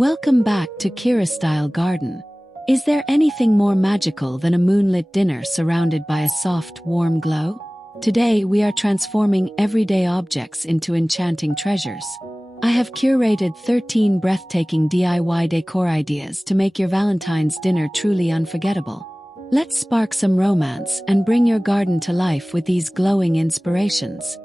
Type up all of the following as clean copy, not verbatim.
Welcome back to Kira-style garden. Is there anything more magical than a moonlit dinner surrounded by a soft, warm glow? Today we are transforming everyday objects into enchanting treasures. I have curated 13 breathtaking DIY decor ideas to make your Valentine's dinner truly unforgettable. Let's spark some romance and bring your garden to life with these glowing inspirations.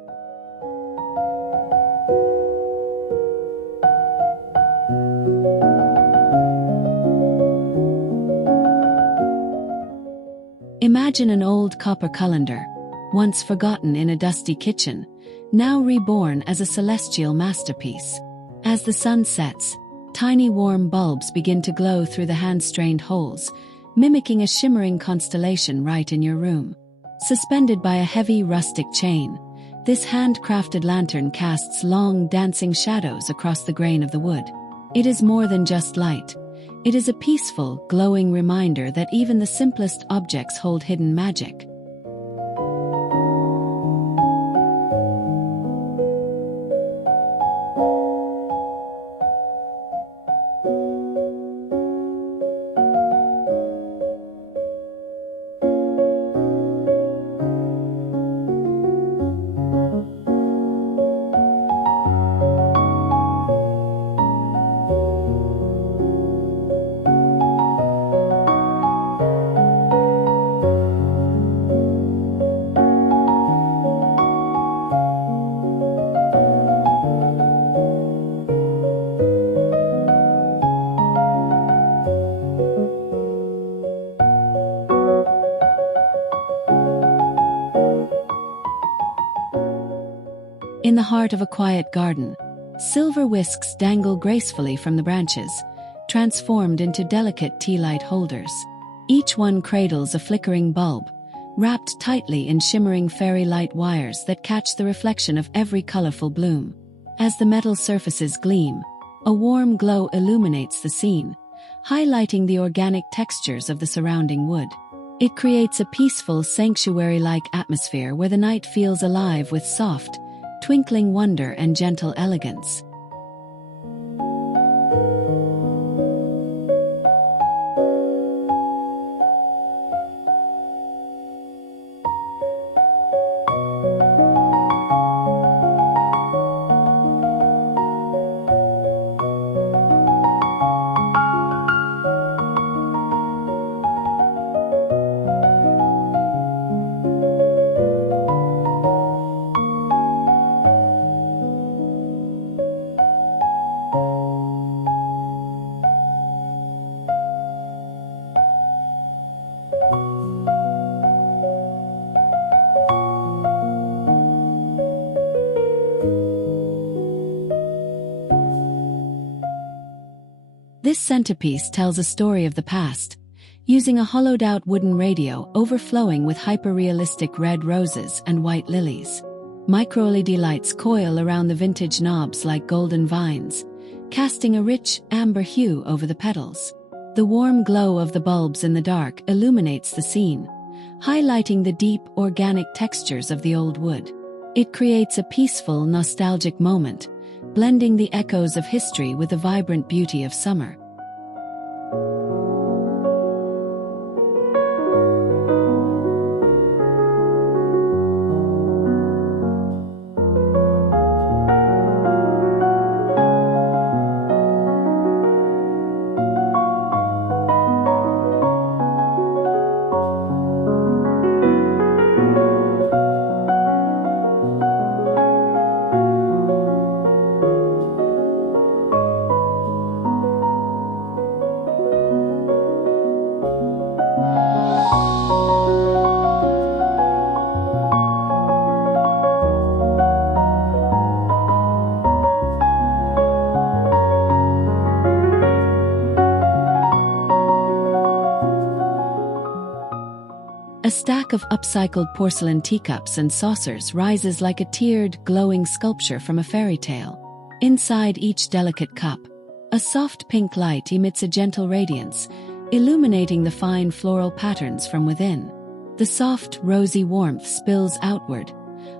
Imagine an old copper colander, once forgotten in a dusty kitchen, now reborn as a celestial masterpiece. As the sun sets, tiny warm bulbs begin to glow through the hand-strained holes, mimicking a shimmering constellation right in your room. Suspended by a heavy rustic chain, this handcrafted lantern casts long dancing shadows across the grain of the wood. It is more than just light. It is a peaceful, glowing reminder that even the simplest objects hold hidden magic. In the heart of a quiet garden, silver whisks dangle gracefully from the branches, transformed into delicate tea light holders. Each one cradles a flickering bulb, wrapped tightly in shimmering fairy light wires that catch the reflection of every colorful bloom. As the metal surfaces gleam, a warm glow illuminates the scene, highlighting the organic textures of the surrounding wood. It creates a peaceful, sanctuary-like atmosphere where the night feels alive with soft, twinkling wonder and gentle elegance. This centerpiece tells a story of the past, using a hollowed-out wooden radio overflowing with hyper-realistic red roses and white lilies. Micro-LED lights coil around the vintage knobs like golden vines, casting a rich, amber hue over the petals. The warm glow of the bulbs in the dark illuminates the scene, highlighting the deep, organic textures of the old wood. It creates a peaceful, nostalgic moment, blending the echoes of history with the vibrant beauty of summer. A stack of upcycled porcelain teacups and saucers rises like a tiered, glowing sculpture from a fairy tale. Inside each delicate cup, a soft pink light emits a gentle radiance, illuminating the fine floral patterns from within. The soft, rosy warmth spills outward,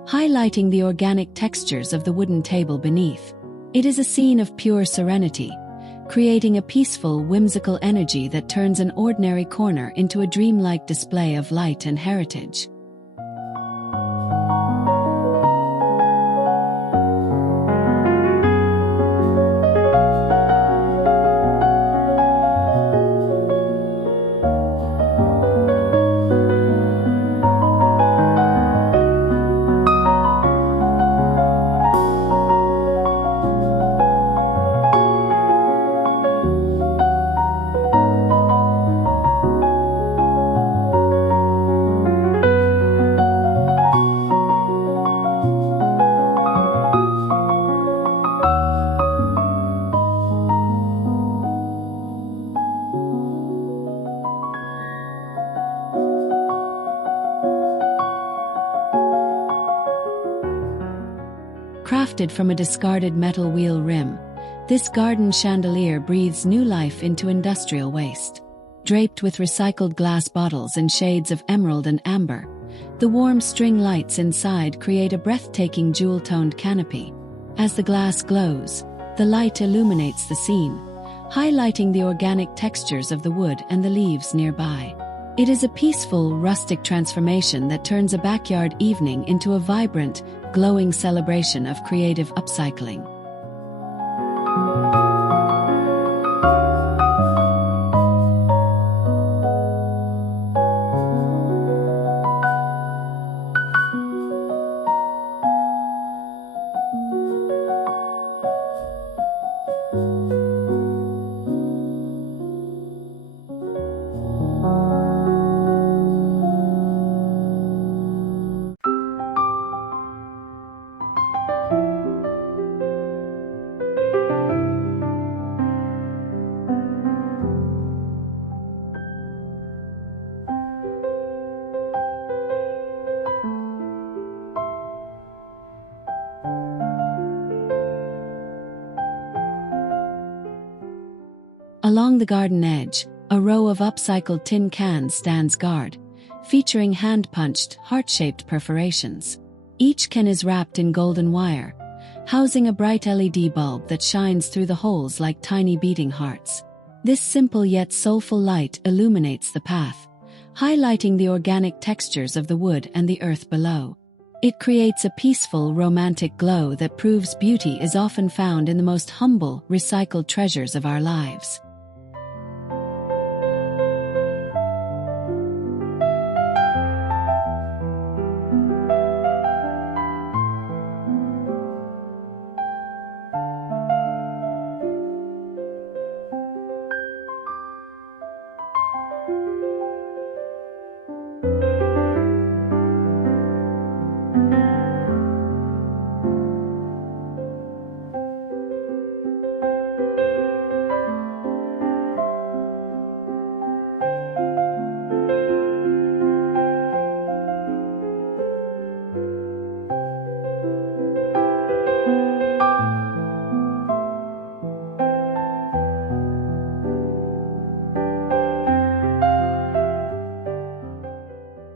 highlighting the organic textures of the wooden table beneath. It is a scene of pure serenity, creating a peaceful, whimsical energy that turns an ordinary corner into a dreamlike display of light and heritage. Crafted from a discarded metal wheel rim, this garden chandelier breathes new life into industrial waste. Draped with recycled glass bottles and shades of emerald and amber, the warm string lights inside create a breathtaking jewel-toned canopy. As the glass glows, the light illuminates the scene, highlighting the organic textures of the wood and the leaves nearby. It is a peaceful, rustic transformation that turns a backyard evening into a vibrant, glowing celebration of creative upcycling. Along the garden edge, a row of upcycled tin cans stands guard, featuring hand-punched, heart-shaped perforations. Each can is wrapped in golden wire, housing a bright LED bulb that shines through the holes like tiny beating hearts. This simple yet soulful light illuminates the path, highlighting the organic textures of the wood and the earth below. It creates a peaceful, romantic glow that proves beauty is often found in the most humble, recycled treasures of our lives.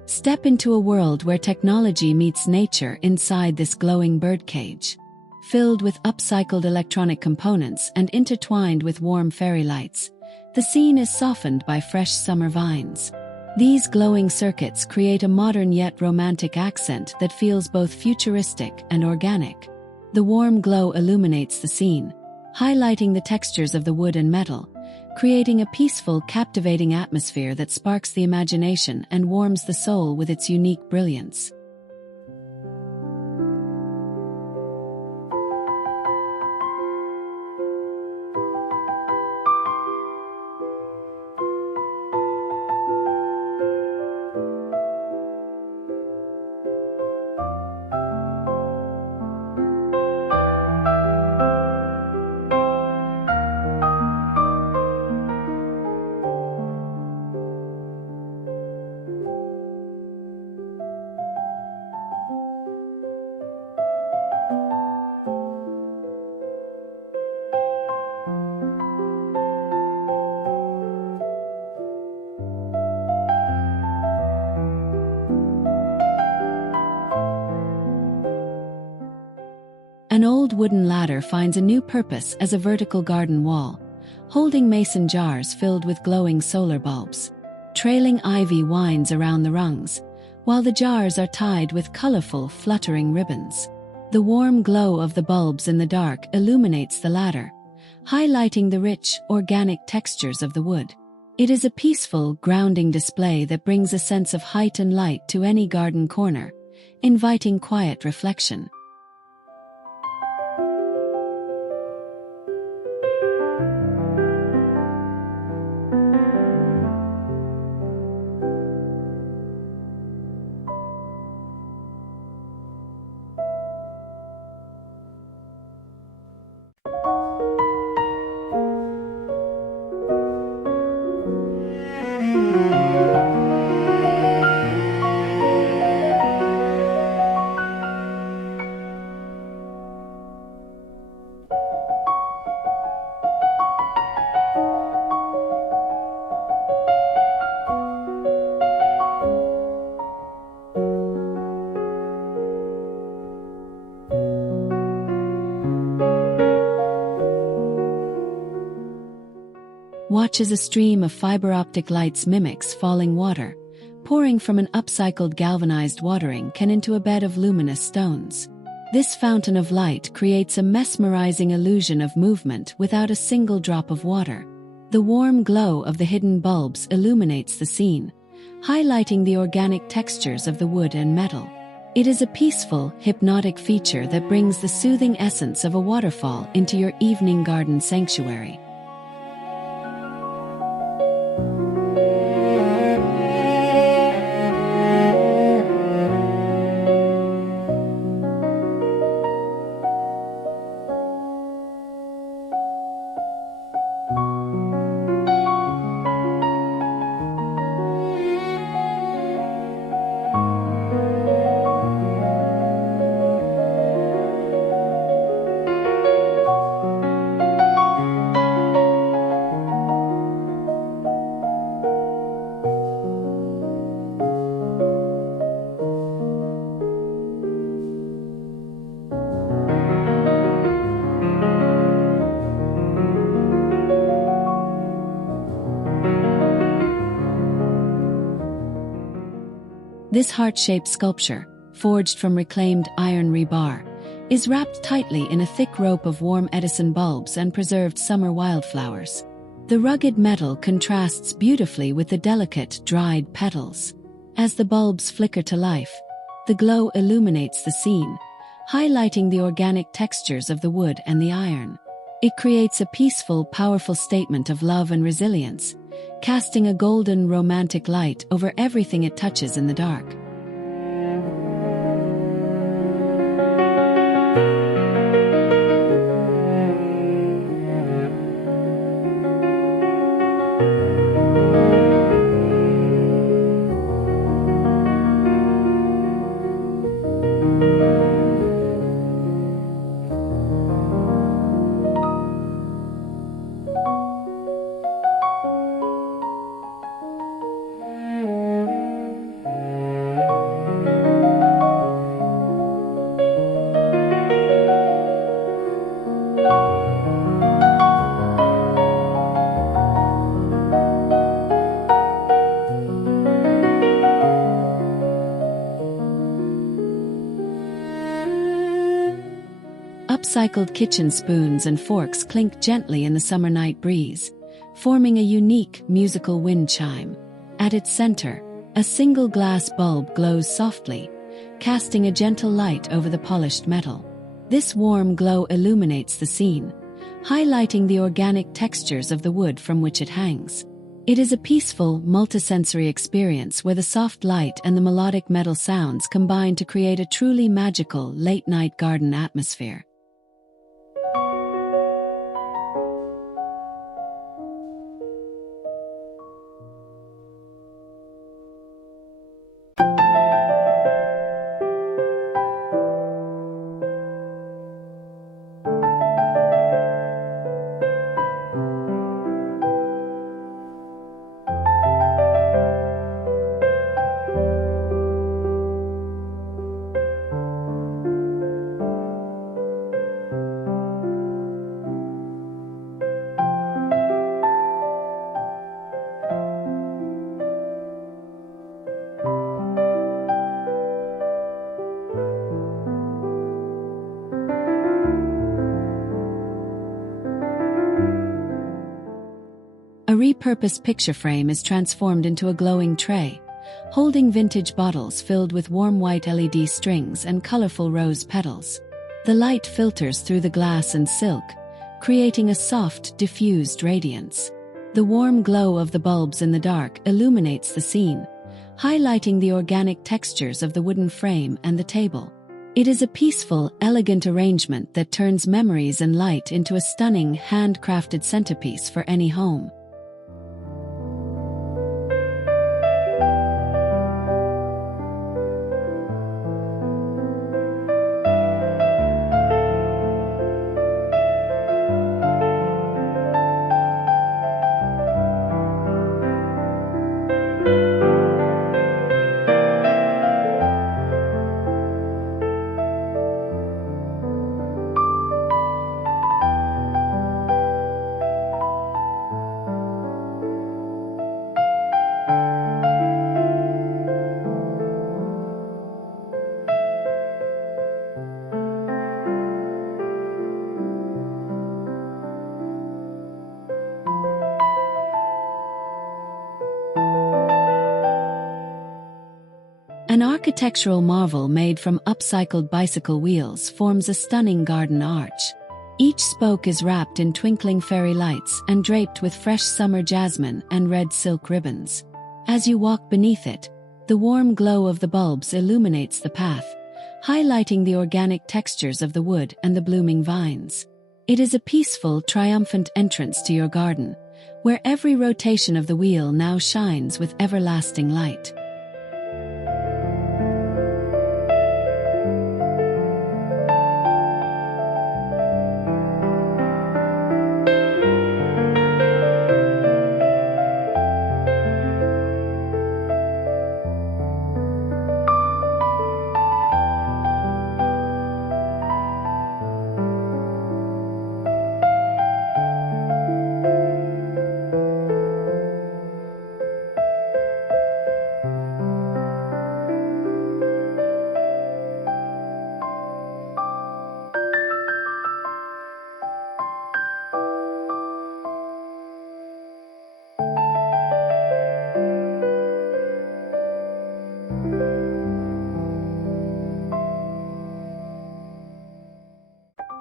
Step into a world where technology meets nature inside this glowing birdcage. Filled with upcycled electronic components and intertwined with warm fairy lights, the scene is softened by fresh summer vines. These glowing circuits create a modern yet romantic accent that feels both futuristic and organic. The warm glow illuminates the scene, highlighting the textures of the wood and metal, creating a peaceful, captivating atmosphere that sparks the imagination and warms the soul with its unique brilliance. An old wooden ladder finds a new purpose as a vertical garden wall, holding mason jars filled with glowing solar bulbs. Trailing ivy winds around the rungs, while the jars are tied with colorful, fluttering ribbons. The warm glow of the bulbs in the dark illuminates the latter, highlighting the rich, organic textures of the wood. It is a peaceful, grounding display that brings a sense of height and light to any garden corner, inviting quiet reflection. Watch as a stream of fiber-optic lights mimics falling water, pouring from an upcycled galvanized watering can into a bed of luminous stones. This fountain of light creates a mesmerizing illusion of movement without a single drop of water. The warm glow of the hidden bulbs illuminates the scene, highlighting the organic textures of the wood and metal. It is a peaceful, hypnotic feature that brings the soothing essence of a waterfall into your evening garden sanctuary. This heart-shaped sculpture, forged from reclaimed iron rebar, is wrapped tightly in a thick rope of warm Edison bulbs and preserved summer wildflowers. The rugged metal contrasts beautifully with the delicate, dried petals. As the bulbs flicker to life, the glow illuminates the scene, highlighting the organic textures of the wood and the iron. It creates a peaceful, powerful statement of love and resilience, casting a golden, romantic light over everything it touches in the dark. Upcycled kitchen spoons and forks clink gently in the summer night breeze, forming a unique musical wind chime. At its center, a single glass bulb glows softly, casting a gentle light over the polished metal. This warm glow illuminates the scene, highlighting the organic textures of the wood from which it hangs. It is a peaceful, multisensory experience where the soft light and the melodic metal sounds combine to create a truly magical late-night garden atmosphere. repurposed picture frame is transformed into a glowing tray, holding vintage bottles filled with warm white LED strings and colorful rose petals. The light filters through the glass and silk, creating a soft, diffused radiance. The warm glow of the bulbs in the dark illuminates the scene, highlighting the organic textures of the wooden frame and the table. It is a peaceful, elegant arrangement that turns memories and light into a stunning, handcrafted centerpiece for any home. An architectural marvel made from upcycled bicycle wheels forms a stunning garden arch. Each spoke is wrapped in twinkling fairy lights and draped with fresh summer jasmine and red silk ribbons. As you walk beneath it, the warm glow of the bulbs illuminates the path, highlighting the organic textures of the wood and the blooming vines. It is a peaceful, triumphant entrance to your garden, where every rotation of the wheel now shines with everlasting light.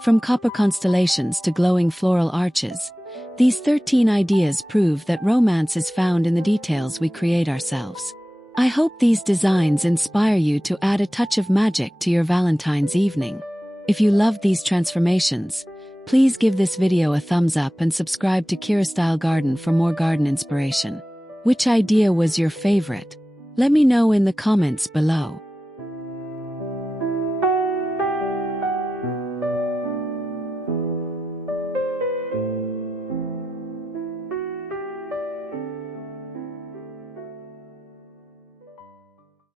From copper constellations to glowing floral arches, these 13 ideas prove that romance is found in the details we create ourselves. I hope these designs inspire you to add a touch of magic to your Valentine's evening. If you loved these transformations, please give this video a thumbs up and subscribe to Kira Style Garden for more garden inspiration. Which idea was your favorite? Let me know in the comments below.